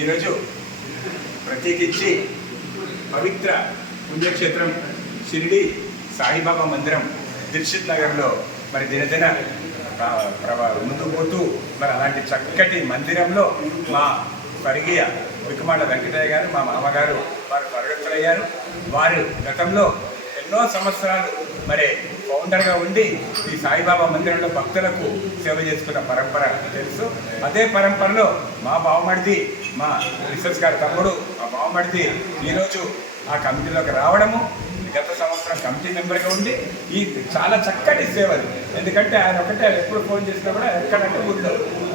ఈరోజు ప్రత్యేకించి పవిత్ర పుణ్యక్షేత్రం షిరిడి సాయిబాబా మందిరం దిల్షుక్ నగర్లో మరి దినదిన ముందుకు పోతూ మరి అలాంటి చక్కటి మందిరంలో మా స్వర్గీయ వికుమాల వెంకటయ్య గారు మా మామగారు వారు స్వర్గస్థులయ్యారు. వారు గతంలో ఎన్నో సంవత్సరాలు మరి ఫౌండర్గా ఉండి ఈ సాయిబాబా మందిరంలో భక్తులకు సేవ చేసుకున్న పరంపర తెలుసు. అదే పరంపరలో మా బావమడిది మా మిస్సెస్ గారి తమ్ముడు మా బావమడిది ఈరోజు ఆ కమిటీలోకి రావడము, గత సంవత్సరం కమిటీ మెంబర్గా ఉండి ఈ చాలా చక్కటి సేవలు. ఎందుకంటే ఆయన ఒకటే ఎప్పుడు ఫోన్ చేసినా కూడా ఎక్కడంటే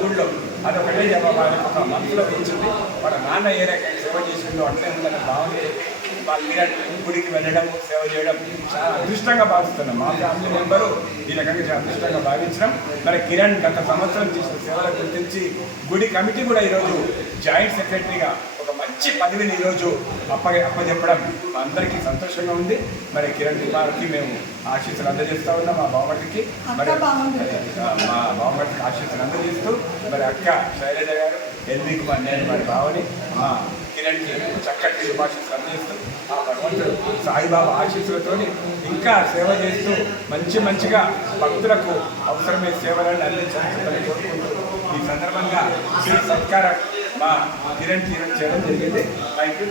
ఊళ్ళో అదొకటే వాళ్ళకి ఒక మనసులో వచ్చింది. వాళ్ళ నాన్న ఏ రకంగా సేవ చేసిందో అట్లే ఉందని భావన వాళ్ళ గుడికి వెళ్ళడం సేవ చేయడం చాలా అదృష్టంగా భావిస్తున్నాం. మా ఫ్యామిలీ మెంబరు ఈ రకంగా చాలా అదృష్టంగా భావించడం. మరి కిరణ్ గత సంవత్సరం చేసిన సేవల గురించి గుడి కమిటీ కూడా ఈరోజు జాయింట్ సెక్రటరీగా ఒక మంచి పదవిని ఈరోజు అప్పచెప్పడం మా అందరికీ సంతోషంగా ఉంది. మరి కిరణ్ కుమార్కి మేము ఆశీస్సులు అందజేస్తూ ఉన్నాం. మా బావమడికి మరి మా బావమడికి ఆశీస్సులు అందజేస్తూ మరి అక్క శైలజ గారు, ఎల్వి కుమార్, నేను మరి బావని మా కిరణ్కి చక్కటి శుభాశీస్సులు అందజేస్తూ ఆ భగవంతుడు సాయిబాబా ఆశీస్సులతో ఇంకా సేవ చేస్తూ మంచిగా భక్తులకు అవసరమైన సేవలను అందించాలని కోరుకుంటూ ఈ సందర్భంగా సత్కారం మా కిరణ్ చేయడం జరిగింది. Thank you.